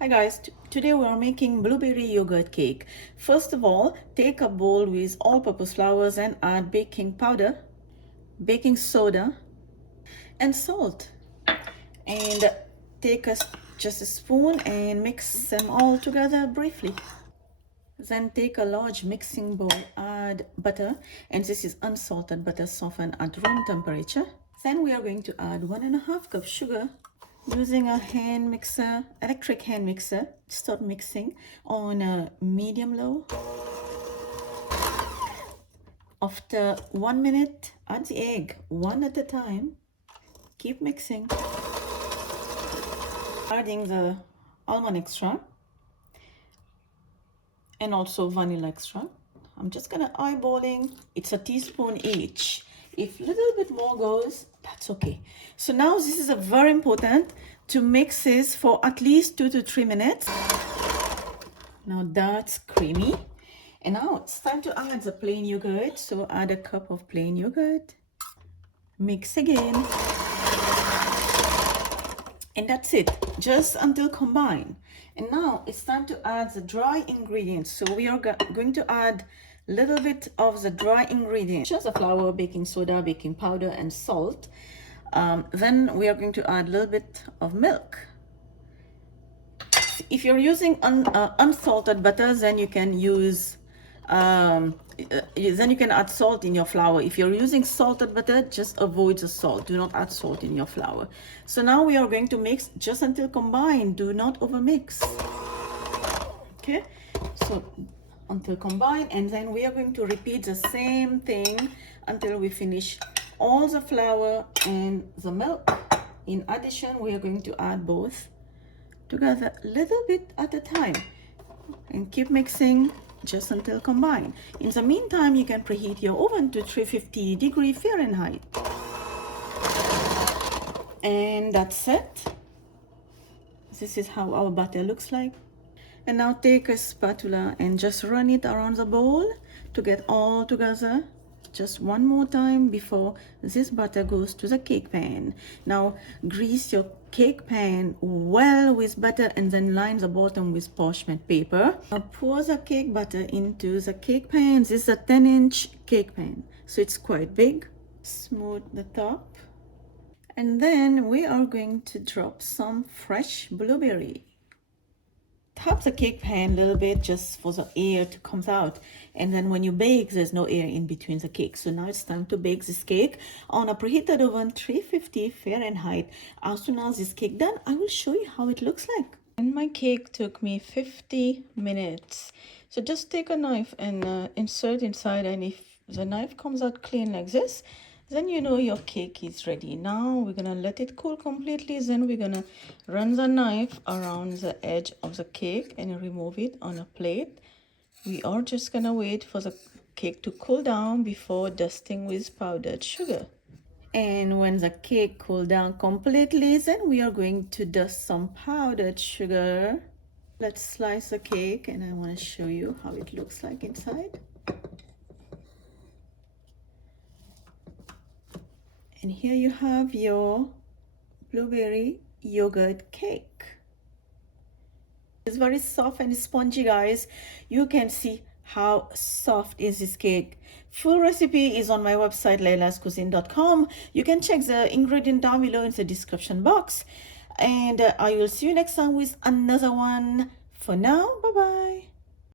Hi guys, today we are making blueberry yogurt cake. First of all, take a bowl with all-purpose flours and add baking powder, baking soda, and salt. And take just a spoon and mix them all together briefly. Then take a large mixing bowl, add butter, and this is unsalted butter softened at room temperature. Then we are going to add 1.5 cup sugar using a hand mixer, electric hand mixer. Start mixing on a medium low. After 1 minute, add the egg one at a time. Keep mixing. Adding the almond extract and also vanilla extract. I'm just gonna eyeballing. It's a teaspoon each. If a little bit more goes, that's okay. So now this is a very important to mix this for at least 2 to 3 minutes. Now that's creamy. And now it's time to add the plain yogurt. So add a cup of plain yogurt. Mix again. And that's it, just until combined. And now it's time to add the dry ingredients. So we are going to add a little bit of the dry ingredients, just the flour, baking soda, baking powder, and salt. Then we are going to add a little bit of milk. If you're using unsalted butter, then you can use then you can add salt in your flour. If you're using salted butter, just avoid the salt. Do not add salt in your flour. So now we are going to mix just until combined. Do not overmix. Okay, so until combined, and then we are going to repeat the same thing until we finish all the flour and the milk. In addition, we are going to add both together a little bit at a time and keep mixing just until combined. In the meantime, you can preheat your oven to 350 degrees Fahrenheit. And that's it. This is how our batter looks like. And now take a spatula and just run it around the bowl to get all together. Just one more time before this batter goes to the cake pan. Now grease your cake pan well with butter and then line the bottom with parchment paper. Now pour the cake batter into the cake pan. This is a 10-inch cake pan, so it's quite big. Smooth the top. And then we are going to drop some fresh blueberry. Tap the cake pan a little bit just for the air to come out, and then when you bake there's no air in between the cake. So now it's time to bake this cake on a preheated oven 350 Fahrenheit. As soon as this cake done, I will show you how it looks like. And my cake took me 50 minutes. So just take a knife and insert inside, and if the knife comes out clean like this, then you know your cake is ready. Now we're gonna let it cool completely. Then we're gonna run the knife around the edge of the cake and remove it on a plate. We are just gonna wait for the cake to cool down before dusting with powdered sugar. And when the cake cool down completely, then we are going to dust some powdered sugar. Let's slice the cake, and I want to show you how it looks like inside. And here you have your blueberry yogurt cake. It's very soft and spongy, guys. You can see how soft is this cake. Full recipe is on my website laylascuisine.com. You can check the ingredient down below in the description box. And I will see you next time with another one. For now, bye-bye.